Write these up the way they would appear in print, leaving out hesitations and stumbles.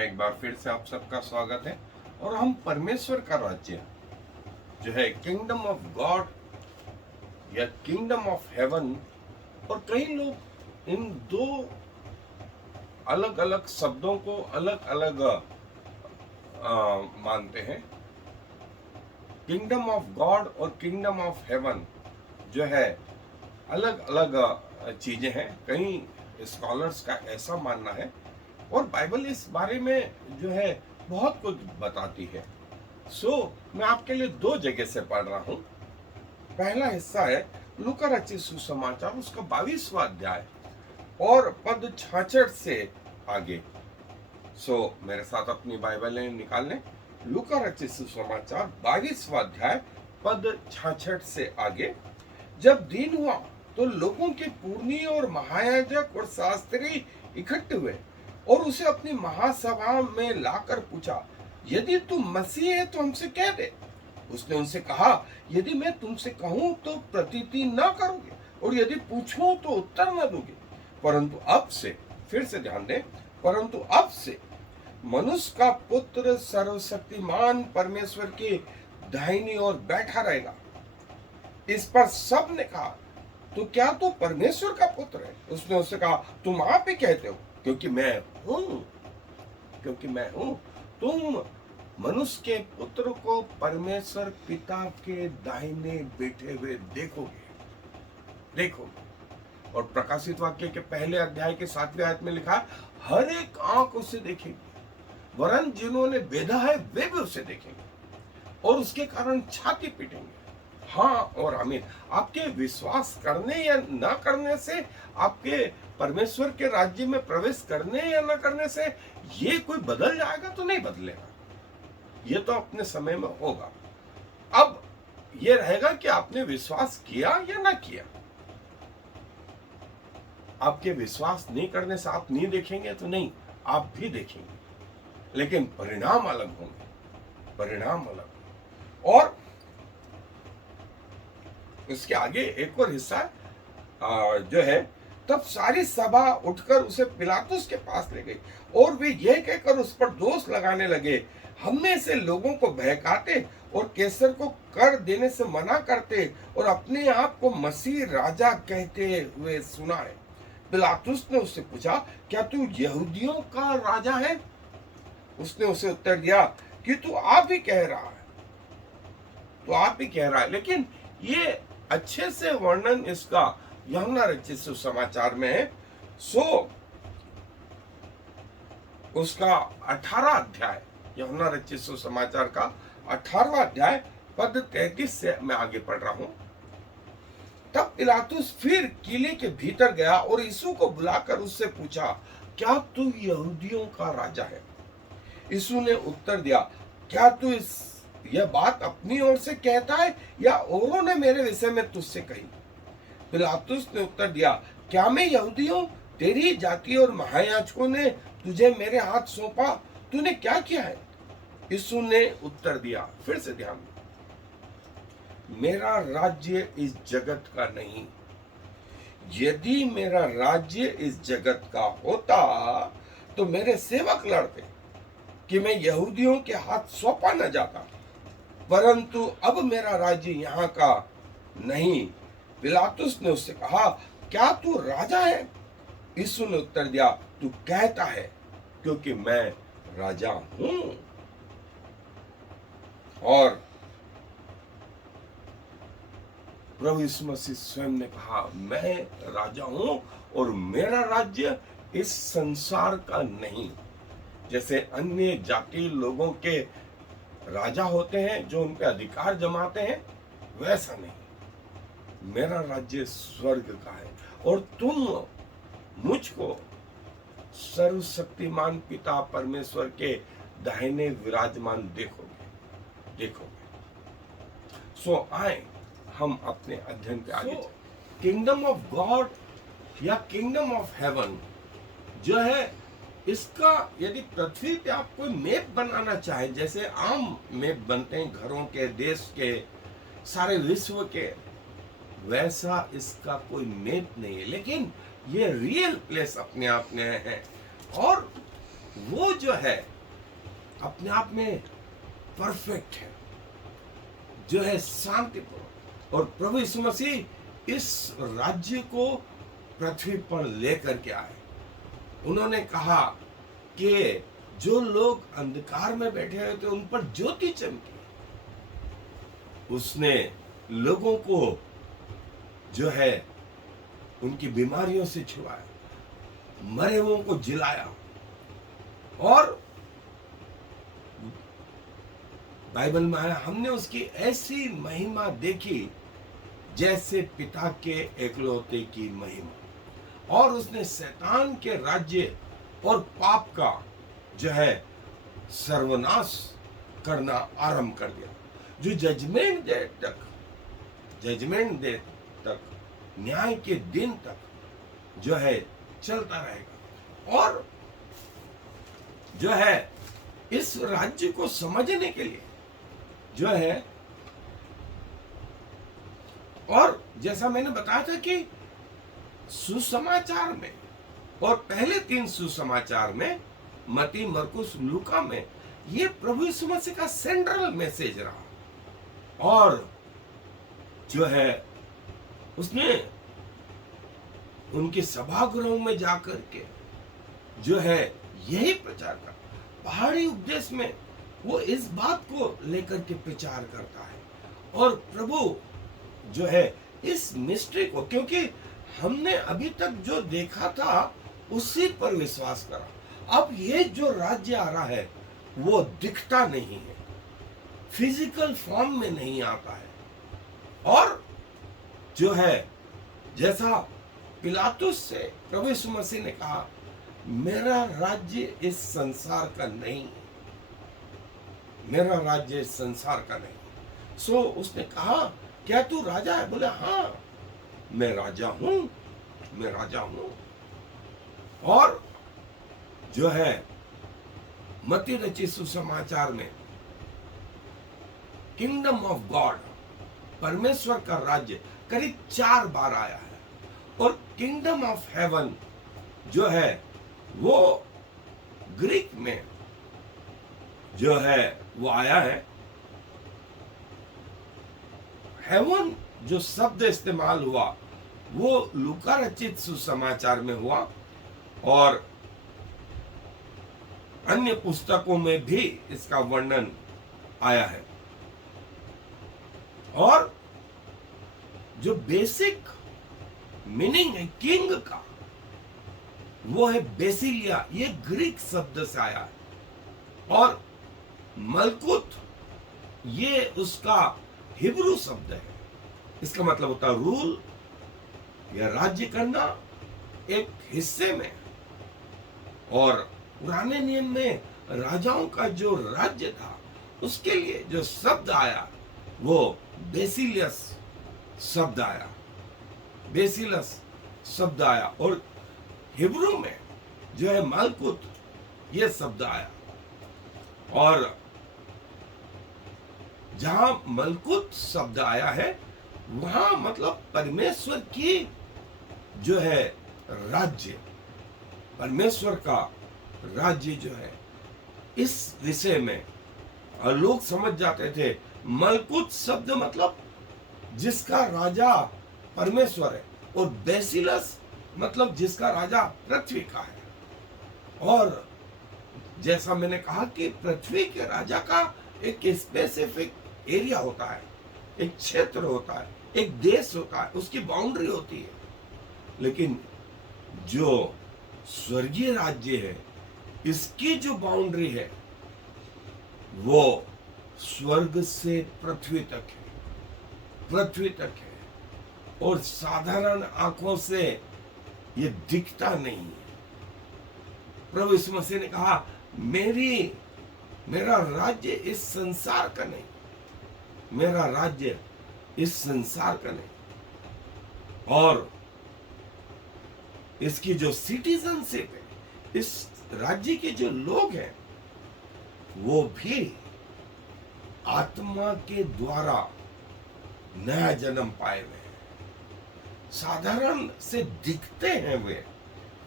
में एक बार फिर से आप सबका स्वागत है। और हम परमेश्वर का राज्य जो है किंगडम ऑफ गॉड या किंगडम ऑफ हेवन, और कई लोग इन दो अलग अलग शब्दों को अलग अलग मानते हैं। किंगडम ऑफ गॉड और किंगडम ऑफ हेवन जो है अलग अलग चीजें हैं। कई स्कॉलर्स का ऐसा मानना है और बाइबल इस बारे में जो है बहुत कुछ बताती है। मैं आपके लिए दो जगह से पढ़ रहा हूं। पहला हिस्सा है लूका रचित सुसमाचार, उसका 22वां अध्याय और पद 66 से आगे। मेरे साथ अपनी बाइबलें निकाल लें। लूका रचित सुसमाचार 22वां अध्याय पद 66 से आगे। जब दिन हुआ तो लोगों के पुरनिये और महायाजक और शास्त्री इकट्ठे हुए और उसे अपनी महासभा में लाकर पूछा, यदि तू मसीह है तो हमसे कह दे। उसने उनसे कहा, यदि मैं तुमसे कहूं तो प्रतीति न करोगे, और यदि पूछूं तो उत्तर न दोगे। परंतु अब से, फिर से ध्यान दें, परंतु अब से मनुष्य का पुत्र सर्वशक्तिमान परमेश्वर के दाहिनी ओर बैठा रहेगा। इस पर सब ने कहा, तो क्या तू परमेश्वर का पुत्र है? उसने उससे कहा, तुम आप ही कहते हो, क्योंकि मैं हूं। तुम मनुष्य के पुत्र को परमेश्वर पिता के दाहिने बैठे हुए देखोगे। और प्रकाशित वाक्य के पहले अध्याय के 7वें आयत में लिखा, हर एक आंख उसे देखेगी, वरन जिन्होंने बेधा है वे भी उसे देखेंगे और उसके कारण छाती पीटेंगे। हाँ और आमीन। आपके विश्वास करने या ना करने से, आपके परमेश्वर के राज्य में प्रवेश करने या ना करने से ये कोई बदल जाएगा? तो नहीं बदलेगा। ये तो अपने समय में होगा। अब ये रहेगा कि आपने विश्वास किया या ना किया। आपके विश्वास नहीं करने से आप नहीं देखेंगे तो नहीं, आप भी देखेंगे, लेकिन परिणाम अलग होंगे, परिणाम अलग। और इसके आगे एक और हिस्सा जो है, तब सारी सभा उठकर उसे पिलातुस के पास ले गई और वे यह कहकर उस पर दोष लगाने लगे, हमने से लोगों को बहकाते और कैसर को कर देने से मना करते और अपने आप को मसीह राजा कहते हुए सुना है। पिलातुस ने उससे पूछा, क्या तू यहूदियों का राजा है? उसने उसे उत्तर दिया कि तू आप ही कह रहा है। लेकिन ये अच्छे से वर्णन इसका यूहन्ना रचित सुसमाचार में है। उसका 18 अध्याय, यूहन्ना रचित सुसमाचार का 18वां अध्याय पद 33 से मैं आगे पढ़ रहा हूं। तब पिलातुस फिर किले के भीतर गया और यीशु को बुलाकर उससे पूछा, क्या तू यहूदियों का राजा है? यीशु ने उत्तर दिया, क्या तू यह बात अपनी ओर से कहता है या औरों ने मेरे विषय में तुझसे कही? पिलातुस ने उत्तर दिया, क्या मैं यहूदी हूं? तेरी जाति और महायाजकों ने तुझे मेरे हाथ सौंपा, तूने क्या किया है? यीशु ने उत्तर दिया, फिर से ध्यान दो, मेरा राज्य इस जगत का नहीं। यदि मेरा राज्य इस जगत का होता तो मेरे सेवक लड़ते कि मैं यहूदियों के हाथ सौंपा न जाता, परंतु अब मेरा राज्य यहाँ का नहीं। पिलातुस ने उससे कहा, क्या तू राजा है? यीशु ने उत्तर दिया, तू कहता है, क्योंकि मैं राजा हूं। और प्रभु यीशु मसीह स्वयं ने कहा, मैं राजा हूं और मेरा राज्य इस संसार का नहीं। जैसे अन्य जाति लोगों के राजा होते हैं जो उन पे अधिकार जमाते हैं, वैसा नहीं। मेरा राज्य स्वर्ग का है और तुम मुझको सर्वशक्तिमान पिता परमेश्वर के दाहिने विराजमान देखोगे। आए हम अपने अध्ययन पे आगे चलें। किंगडम ऑफ गॉड या किंगडम ऑफ हेवन जो है, इसका यदि पृथ्वी पे आप कोई मैप बनाना चाहे, जैसे आम मैप बनते हैं घरों के, देश के, सारे विश्व के, वैसा इसका कोई मैप नहीं है। लेकिन ये रियल प्लेस अपने आप में है और वो जो है अपने आप में परफेक्ट है, जो है शांतिपूर्ण। और प्रभु यीशु मसीह इस राज्य को पृथ्वी पर लेकर के आए। उन्होंने कहा कि जो लोग अंधकार में बैठे हुए थे उन पर ज्योति चमकी। उसने लोगों को जो है उनकी बीमारियों से छुड़ाया, मरे हुओं को जिलाया। और बाइबल में आया, हमने उसकी ऐसी महिमा देखी जैसे पिता के एकलौते की महिमा। और उसने शैतान के राज्य और पाप का जो है सर्वनाश करना आरंभ कर दिया, जो जजमेंट डे तक न्याय के दिन तक जो है चलता रहेगा। और जो है इस राज्य को समझने के लिए जो है, और जैसा मैंने बताया था कि सुसमाचार में और पहले 3 सुसमाचार में, मत्ती, मरकुस, लूका में, ये प्रभु यीशु मसीह का सेंट्रल मैसेज रहा। और जो है उसने उनके सभागृहों में जाकर के जो है यही प्रचार कर, पहाड़ी उपदेश में वो इस बात को लेकर के प्रचार करता है। और प्रभु जो है इस मिस्ट्री को, क्योंकि हमने अभी तक जो देखा था उसी पर विश्वास करा। अब ये जो राज्य आ रहा है वो दिखता नहीं है, फिजिकल फॉर्म में नहीं आता है। और जो है जैसा पिलातुस से प्रभु यीशु मसीह ने कहा, मेरा राज्य इस संसार का नहीं है, मेरा राज्य इस संसार का नहीं। सो उसने कहा, क्या तू राजा है? बोले हाँ, मैं राजा हूं, मैं राजा हूं। और जो है मत्ती रचित सुसमाचार में किंगडम ऑफ गॉड, परमेश्वर का राज्य, करीब 4 बार आया है। और किंगडम ऑफ हेवन जो है वो ग्रीक में जो है वो आया है। हेवन जो शब्द इस्तेमाल हुआ वो लूका रचित सुसमाचार में हुआ, और अन्य पुस्तकों में भी इसका वर्णन आया है। और जो बेसिक मीनिंग है किंग का, वो है बेसिलिया, ये ग्रीक शब्द से आया है। और मलकुत ये उसका हिब्रू शब्द है। इसका मतलब होता है रूल या राज्य करना एक हिस्से में। और पुराने नियम में राजाओं का जो राज्य था उसके लिए जो शब्द आया वो बेसिलियस शब्द आया, बेसिलस शब्द आया। और हिब्रू में जो है मलकुत ये शब्द आया। और जहां मलकुत शब्द आया है वहां मतलब परमेश्वर की जो है राज्य, परमेश्वर का राज्य जो है, इस विषय में लोग समझ जाते थे। मलकुत शब्द मतलब जिसका राजा परमेश्वर है, और बेसिलस मतलब जिसका राजा पृथ्वी का है। और जैसा मैंने कहा कि पृथ्वी के राजा का एक स्पेसिफिक एरिया होता है, एक क्षेत्र होता है, एक देश होता है, उसकी बाउंड्री होती है। लेकिन जो स्वर्गीय राज्य है इसकी जो बाउंड्री है वो स्वर्ग से पृथ्वी तक है, पृथ्वी तक है। और साधारण आंखों से ये दिखता नहीं है। प्रभु यीशु मसीह ने कहा, मेरा राज्य इस संसार का नहीं, मेरा राज्य इस संसार का नहीं। और इसकी जो सिटीजनशिप है, इस राज्य के जो लोग हैं वो भी आत्मा के द्वारा नया जन्म पाए हुए हैं। साधारण से दिखते हैं, वे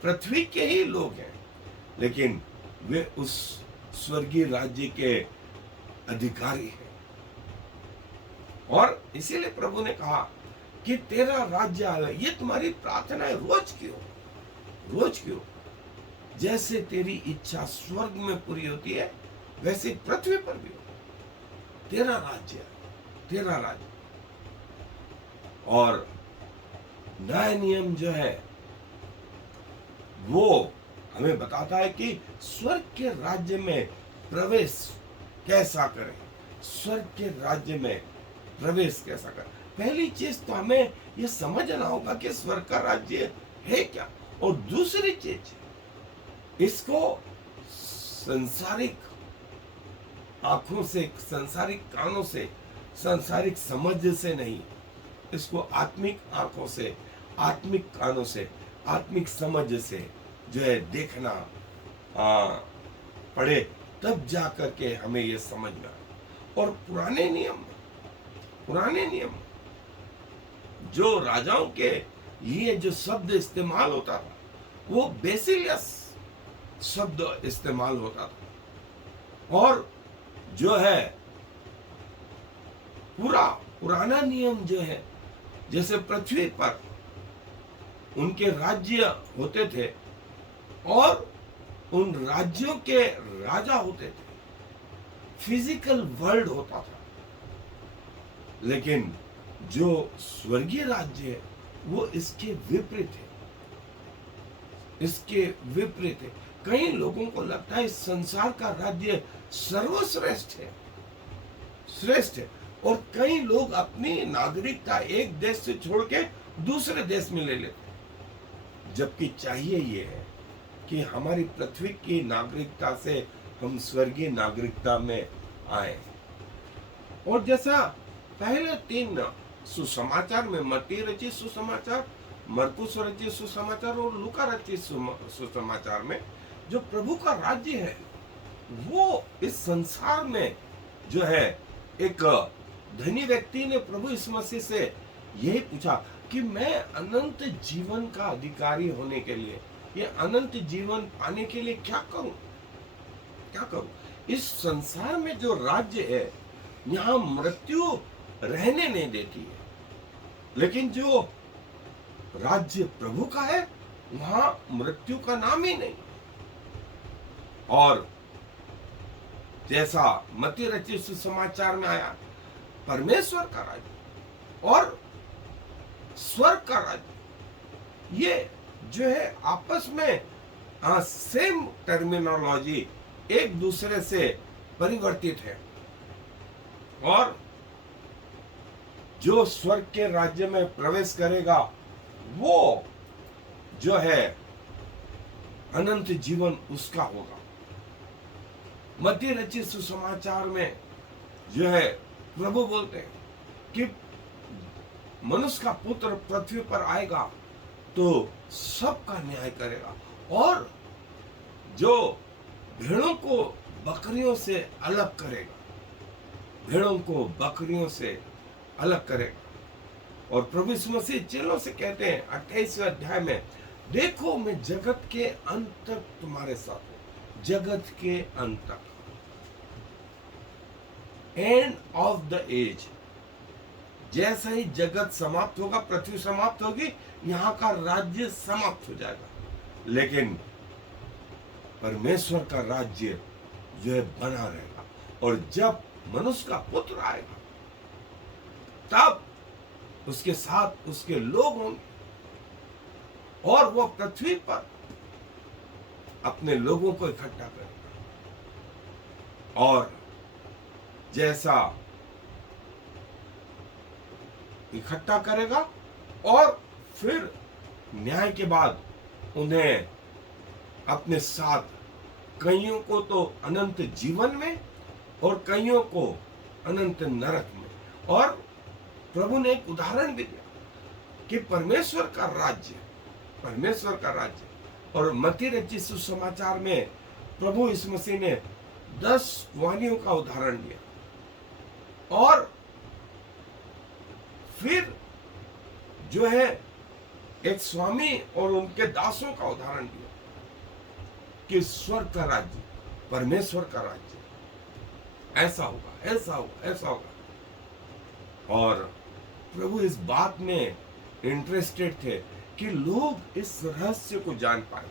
पृथ्वी के ही लोग हैं, लेकिन वे उस स्वर्गीय राज्य के अधिकारी हैं। और इसीलिए प्रभु ने कहा कि तेरा राज्य आए। ये तुम्हारी प्रार्थना है रोज की हो, रोज की हो। जैसे तेरी इच्छा स्वर्ग में पूरी होती है वैसे पृथ्वी पर भी हो। तेरा राज्य आए, तेरा राज्य। और नया नियम जो है वो हमें बताता है कि स्वर्ग के राज्य में प्रवेश कैसा करें, स्वर्ग के राज्य में प्रवेश कैसा करें। पहली चीज तो हमें यह समझना होगा कि स्वर्ग का राज्य है क्या, और दूसरी चीज इसको संसारिक आंखों से, संसारिक कानों से, संसारिक समझ से नहीं, इसको आत्मिक आंखों से, आत्मिक कानों से, आत्मिक समझ से जो है देखना पड़े, तब जा करके हमें यह समझ में आए। और पुराने नियम जो राजाओं के लिए जो शब्द इस्तेमाल होता था वो बेसिलियस शब्द इस्तेमाल होता था। और जो है पुराना नियम जो है, जैसे पृथ्वी पर उनके राज्य होते थे और उन राज्यों के राजा होते थे, फिजिकल वर्ल्ड होता था। लेकिन जो स्वर्गीय राज्य है वो इसके विपरीत है, इसके विपरीत है। कई लोगों को लगता है इस संसार का राज्य सर्वश्रेष्ठ है, श्रेष्ठ है, और कई लोग अपनी नागरिकता एक देश से छोड़ के दूसरे देश में ले लेते हैं, जबकि चाहिए ये है कि हमारी पृथ्वी की नागरिकता से हम स्वर्गीय नागरिकता में आए। और जैसा पहले 3 सुसमाचार में, मत्ती रचित सुसमाचार, मरकुस रचित सुसमाचार और लूका रचित सुसमाचार में, जो प्रभु का राज्य है वो इस संसार में जो है, एक धनी व्यक्ति ने प्रभु यीशु मसीह से यही पूछा कि मैं अनंत जीवन का अधिकारी होने के लिए, ये अनंत जीवन पाने के लिए क्या करूं, क्या करूं। इस संसार में जो राज्य है यहाँ मृत्यु रहने नहीं देती है, लेकिन जो राज्य प्रभु का है वहां मृत्यु का नाम ही नहीं। और जैसा मत्ती रचित सुसमाचार में आया, परमेश्वर का राज्य और स्वर्ग का राज्य, ये जो है आपस में सेम टर्मिनोलॉजी, एक दूसरे से परिवर्तित है। और जो स्वर्ग के राज्य में प्रवेश करेगा वो जो है अनंत जीवन उसका होगा। मत्ती रचित सुसमाचार में जो है प्रभु बोलते हैं कि मनुष्य का पुत्र पृथ्वी पर आएगा तो सबका न्याय करेगा, और जो भेड़ों को बकरियों से अलग करेगा, भेड़ों को बकरियों से अलग करेगा। और प्रभु यीशु मसीह चेलों से कहते हैं 28वें अध्याय में, देखो मैं जगत के अंत तक तुम्हारे साथ हूं, जगत के अंत तक, एंड ऑफ द एज। जैसा ही जगत समाप्त होगा, पृथ्वी समाप्त होगी, यहाँ का राज्य समाप्त हो जाएगा, लेकिन परमेश्वर का राज्य जो है बना रहेगा। और जब मनुष्य का पुत्र आएगा तब उसके साथ उसके लोग होंगे, और वो पृथ्वी पर अपने लोगों को इकट्ठा करेगा, और जैसा इकट्ठा करेगा और फिर न्याय के बाद उन्हें अपने साथ, कईयों को तो अनंत जीवन में और कईयों को अनंत नरक में। और प्रभु ने एक उदाहरण भी दिया कि परमेश्वर का राज्य, परमेश्वर का राज्य। और मत्ती रचित सुसमाचार में प्रभु यीशु मसीह ने 10 कुंवारियों का उदाहरण दिया, और फिर जो है एक स्वामी और उनके दासों का उदाहरण दिया कि स्वर्ग का राज्य, परमेश्वर का राज्य, ऐसा होगा, ऐसा होगा, ऐसा होगा। और प्रभु इस बात में इंटरेस्टेड थे कि लोग इस रहस्य को जान पाए,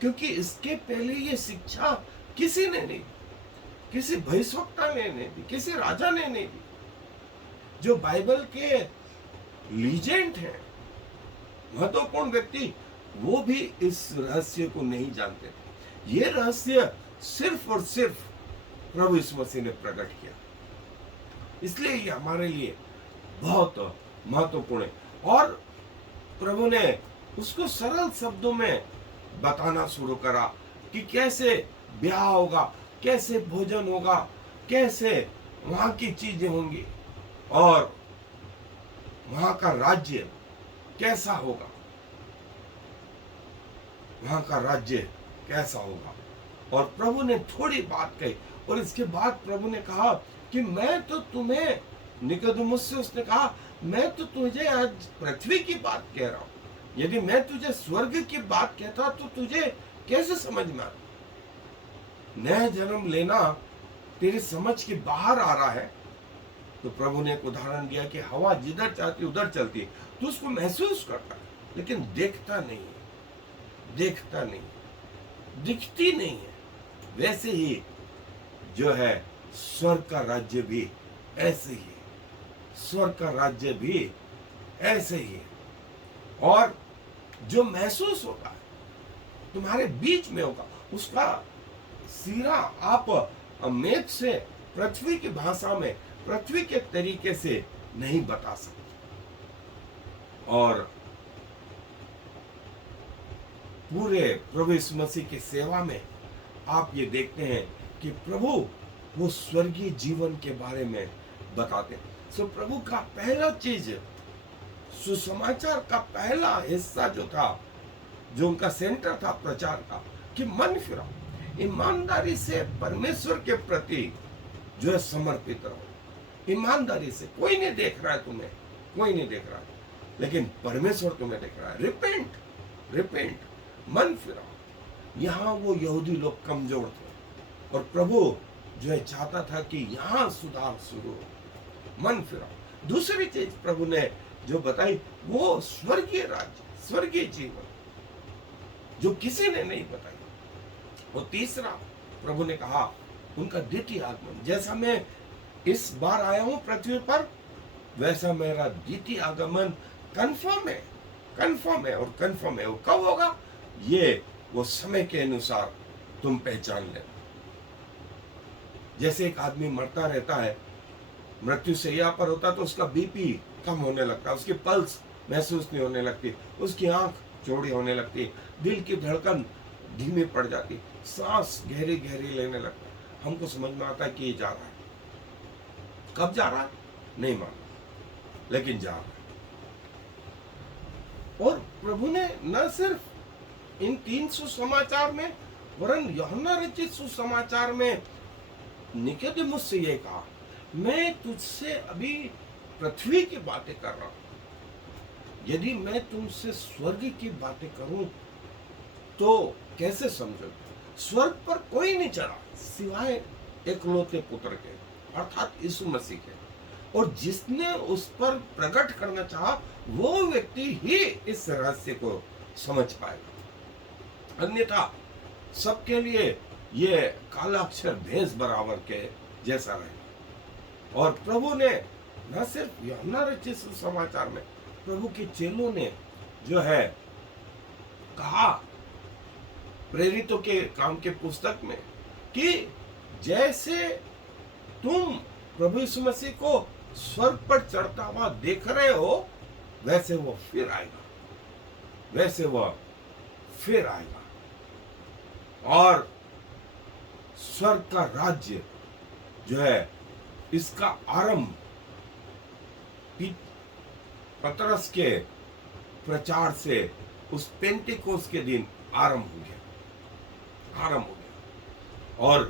क्योंकि इसके पहले ये शिक्षा किसी ने नहीं, किसी भविष्यवक्ता ने नहीं दी, किसी राजा ने नहीं दी। जो बाइबल के लीजेंड हैं, महत्वपूर्ण व्यक्ति, वो भी इस रहस्य को नहीं जानते थे। ये रहस्य सिर्फ और सिर्फ प्रभु यीशु मसीह ने प्रकट किया, इसलिए ये हमारे लिए बहुत महत्वपूर्ण है। और प्रभु ने उसको सरल शब्दों में बताना शुरू करा कि कैसे ब्याह होगा, कैसे भोजन होगा, कैसे वहां की चीजें होंगी और वहां का राज्य कैसा होगा, वहां का राज्य कैसा होगा। और प्रभु ने थोड़ी बात कही और इसके बाद प्रभु ने कहा कि मैं तो तुम्हें, निकोदेमुस से उसने कहा, मैं तो तुझे आज पृथ्वी की बात कह रहा हूं। यदि मैं तुझे स्वर्ग की बात कहता तो तुझे कैसे समझ में आता? नया जन्म लेना तेरी समझ के बाहर आ रहा है। तो प्रभु ने एक उदाहरण दिया कि हवा जिधर चाहती उधर चलती है, तो उसको महसूस करता है लेकिन देखता नहीं है, देखता नहीं, दिखती नहीं है। वैसे ही जो है स्वर्ग का राज्य भी ऐसे ही है, स्वर्ग का राज्य भी ऐसे ही है। और जो महसूस होता है तुम्हारे बीच में होगा, उसका सिरा आप मेघ से, पृथ्वी की भाषा में, पृथ्वी के तरीके से नहीं बता सकते। और पूरे प्रभु यीशु मसीह की सेवा में आप ये देखते हैं कि प्रभु वो स्वर्गीय जीवन के बारे में बताते हैं। सो प्रभु का पहला चीज, सुसमाचार का पहला हिस्सा जो था, जो उनका सेंटर था प्रचार का, कि मन फिराओ, ईमानदारी से परमेश्वर के प्रति जो है समर्पित रहो। ईमानदारी से, कोई नहीं देख रहा है तुम्हें, कोई नहीं देख रहा है, लेकिन परमेश्वर तुम्हें देख रहा है। रिपेंट, रिपेंट, मन फिराओ। यहाँ वो यहूदी लोग कमजोर थे और प्रभु जो है चाहता था कि यहाँ सुधार शुरू हो, मन फिराओ। दूसरी चीज प्रभु ने जो बताई वो स्वर्गीय राज्य, स्वर्गीय जीवन, जो किसी ने नहीं बताई। और तीसरा प्रभु ने कहा उनका द्वितीय आगमन। जैसा मैं इस बार आया हूं पृथ्वी पर, वैसा मेरा द्वितीय आगमन कंफर्म है, कंफर्म है और कंफर्म है। वो कब होगा, ये वो समय के अनुसार तुम पहचान लेना। जैसे एक आदमी मरता रहता है, मृत्यु शैया पर होता तो उसका बीपी कम होने लगता, उसकी पल्स महसूस नहीं होने लगती, उसकी आंख चौड़ी होने लगती, दिल की धड़कन धीमी पड़ जाती, सांस गहरी गहरी लेने लगता। हमको समझ में आता है कि ये जा रहा है। कब जा रहा है नहीं मालूम, लेकिन जा रहा है। और प्रभु ने न सिर्फ इन 3 सुसमाचार में, वरन यूहन्ना रचित सुसमाचार में निकोदेमुस से ये कहा, मैं तुझसे अभी पृथ्वी की बातें कर रहा हूं, यदि मैं तुमसे स्वर्ग की बातें करूं तो कैसे समझोगे? स्वर्ग पर कोई नहीं चढ़ा सिवाय एकलौते पुत्र के, अर्थात यीशु मसीह के। और जिसने उस पर प्रकट करना चाहा वो व्यक्ति ही इस रहस्य को समझ पाएगा, अन्यथा सबके लिए ये काला अक्षर भैंस बराबर के जैसा रहेगा। और प्रभु ने न सिर्फ यूहन्ना रचित सुसमाचार में, प्रभु के चेलों ने जो है कहा प्रेरितों के काम के पुस्तक में कि जैसे तुम प्रभु यीशु मसीह को स्वर्ग पर चढ़ता हुआ देख रहे हो, वैसे वो फिर आएगा, वैसे वह फिर आएगा। और स्वर्ग का राज्य जो है, इसका आरंभ पतरस के प्रचार से उस पेंटिकोस के दिन आरंभ हो गया, आरंभ हो गया। और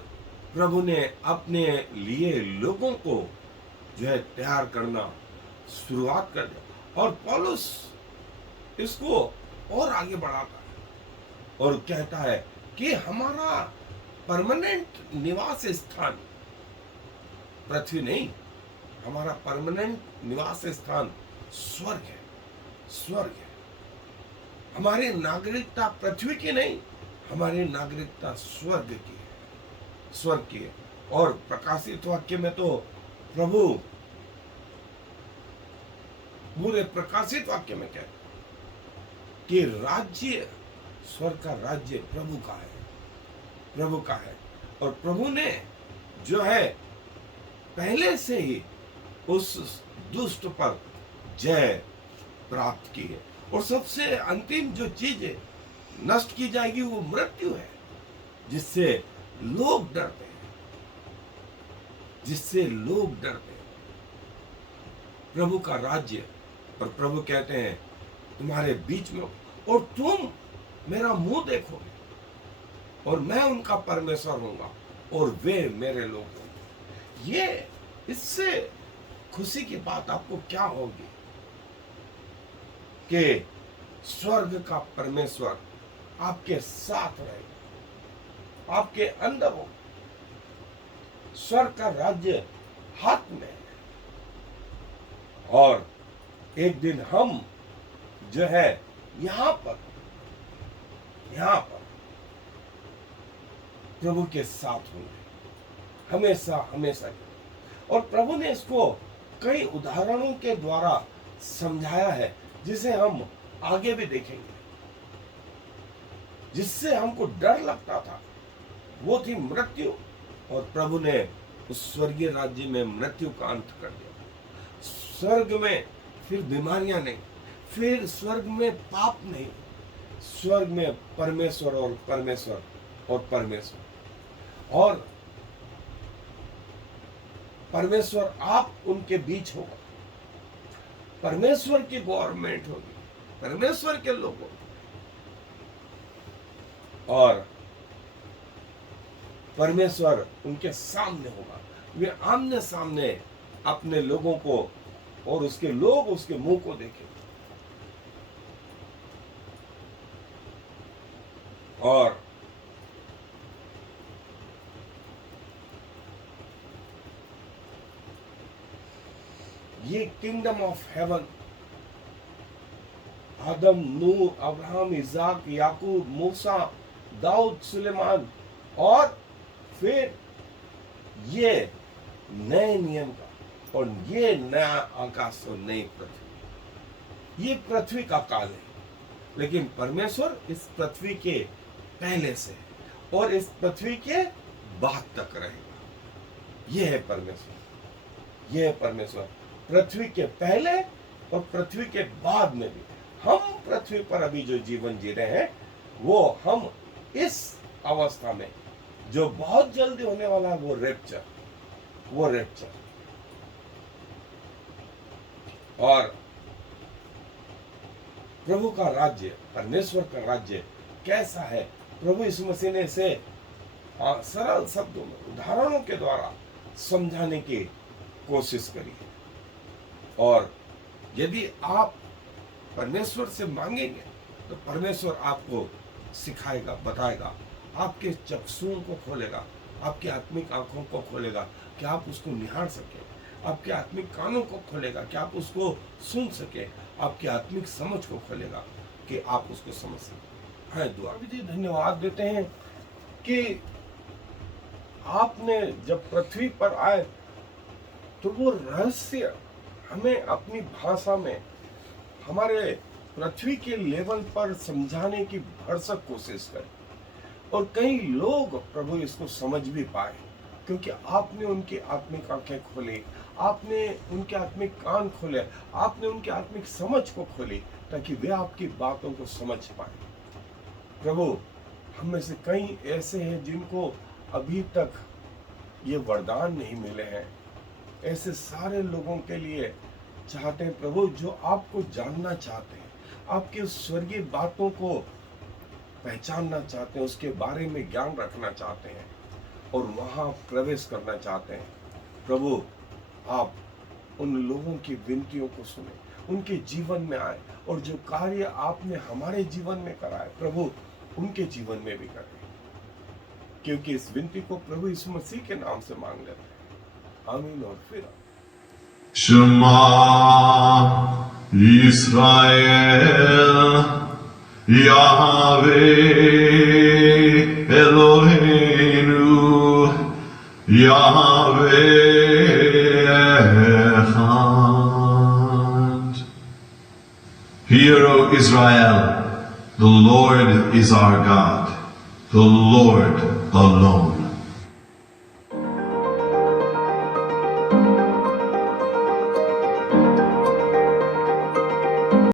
प्रभु ने अपने लिए लोगों को जो है तैयार करना शुरुआत कर दिया। और पौलुस इसको और आगे बढ़ाता है और कहता है कि हमारा परमानेंट निवास स्थान पृथ्वी नहीं, हमारा परमानेंट निवास स्थान स्वर्ग है, स्वर्ग है। हमारी नागरिकता पृथ्वी की नहीं, हमारी नागरिकता स्वर्ग की है, स्वर्ग की है। और प्रकाशित वाक्य में तो प्रभु पूरे प्रकाशित वाक्य में कहते कि राज्य, स्वर्ग का राज्य प्रभु का है, प्रभु का है। और प्रभु ने जो है पहले से ही उस दुष्ट पर जय प्राप्त की है। और सबसे अंतिम जो चीज है नष्ट की जाएगी वो मृत्यु है, जिससे लोग डरते हैं, जिससे लोग डरते हैं। प्रभु का राज्य, और प्रभु कहते हैं तुम्हारे बीच में, और तुम मेरा मुंह देखोगे, और मैं उनका परमेश्वर होऊंगा और वे मेरे लोग होंगे। ये इससे खुशी की बात आपको क्या होगी कि स्वर्ग का परमेश्वर आपके साथ रहेगा, आपके अंदर हो। स्वर्ग का राज्य हाथ में है। और एक दिन हम जो है यहां पर प्रभु के साथ होंगे हमेशा हमेशा। और प्रभु ने इसको कई उदाहरणों के द्वारा समझाया है, जिसे हम आगे भी देखेंगे। जिससे हमको डर लगता था वो थी मृत्यु, और प्रभु ने उस स्वर्गीय राज्य में मृत्यु का अंत कर दिया। स्वर्ग में फिर बीमारियां नहीं, फिर स्वर्ग में पाप नहीं, स्वर्ग में परमेश्वर और परमेश्वर और परमेश्वर, और परमेश्वर आप उनके बीच होगा। परमेश्वर की गवर्नमेंट होगी, परमेश्वर के लोग होंगे, और परमेश्वर उनके सामने होगा। वे आमने सामने अपने लोगों को, और उसके लोग उसके मुंह को देखेंगे। और ये किंगडम ऑफ हेवन, आदम, नूह, अब्राहम, इसाक, याकूब, मूसा, दाऊद, सुलेमान, और फिर ये नए नियम का, और ये नया आकाश और नई पृथ्वी। ये पृथ्वी का काल है, लेकिन परमेश्वर इस पृथ्वी के पहले से और इस पृथ्वी के बाद तक रहेगा। ये है परमेश्वर, ये है परमेश्वर। पृथ्वी के पहले और पृथ्वी के बाद में भी हम पृथ्वी पर अभी जो जीवन जी रहे हैं, वो हम इस अवस्था में जो बहुत जल्दी होने वाला है, वो रैप्चर, वो रैप्चर। और प्रभु का राज्य, परमेश्वर का राज्य कैसा है, प्रभु यीशु मसीह ने इसे सरल शब्दों में, उदाहरणों के द्वारा समझाने की कोशिश करी है। और यदि आप परमेश्वर से मांगेंगे तो परमेश्वर आपको सिखाएगा, बताएगा, आपके चक्षुओं को खोलेगा, आपकी आत्मिक आंखों को खोलेगा कि आप उसको निहार सके, आपके आत्मिक कानों को खोलेगा कि आप उसको सुन सके, आपकी आत्मिक समझ को खोलेगा कि आप उसको समझ सके। हाँ, दुआ भी धन्यवाद देते हैं कि आपने जब पृथ्वी पर आए तो वो रहस्य हमें अपनी भाषा में हमारे पृथ्वी के लेवल पर समझाने की भरसक कोशिश करी। और कई लोग प्रभु इसको समझ भी पाए, क्योंकि आपने उनकी आत्मिक आंखें खोली, आपने उनके आत्मिक कान खोले, आपने उनकी आत्मिक समझ को खोली, ताकि वे आपकी बातों को समझ पाए। प्रभु, हम में से कई ऐसे हैं जिनको अभी तक ये वरदान नहीं मिले हैं। ऐसे सारे लोगों के लिए चाहते हैं प्रभु, जो आपको जानना चाहते हैं, आपकी उस स्वर्गीय बातों को पहचानना चाहते हैं, उसके बारे में ज्ञान रखना चाहते हैं और वहां प्रवेश करना चाहते हैं। प्रभु, आप उन लोगों की विनतियों को सुने, उनके जीवन में आए, और जो कार्य आपने हमारे जीवन में कराए प्रभु, उनके जीवन में भी करें। क्योंकि इस विनती को प्रभु यीशु मसीह के नाम से मांग लेते हैं। आमीन और फिर Shema Yisrael Yahweh Eloheinu Yahweh Echad. Hear, O Israel, the Lord is our God, the Lord alone.